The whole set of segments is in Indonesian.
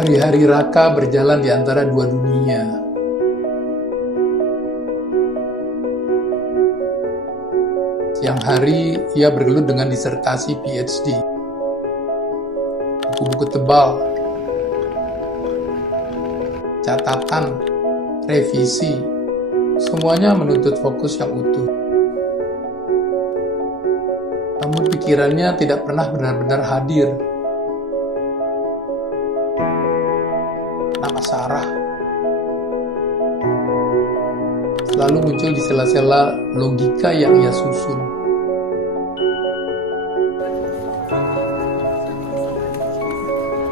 Hari-hari Raka berjalan di antara dua dunia. Siang hari, ia bergelut dengan disertasi PhD. Buku-buku tebal, catatan, revisi, semuanya menuntut fokus yang utuh. Namun pikirannya tidak pernah benar-benar hadir. Nama Sarah selalu muncul di sela-sela logika yang ia susun.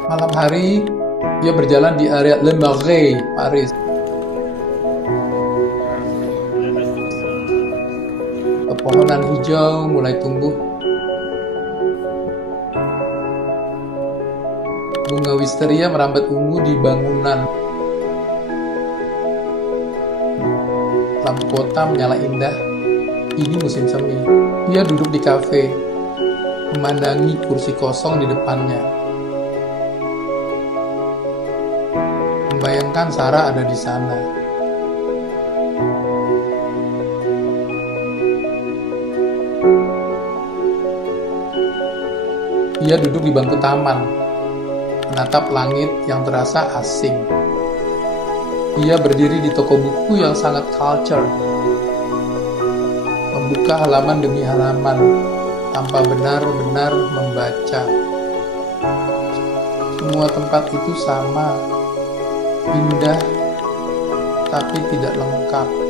Malam hari, ia berjalan di area Le Marais, Paris. Pepohonan hijau mulai tumbuh. Bunga wisteria merambat ungu di bangunan. Lampu kota menyala indah. Ini musim semi. Dia duduk di kafe, memandangi kursi kosong di depannya. Membayangkan Sarah ada di sana. Ia duduk di bangku taman, menatap langit yang terasa asing. Ia berdiri di toko buku yang sangat culture, membuka halaman demi halaman, tanpa benar-benar membaca. Semua tempat itu sama, indah, tapi tidak lengkap.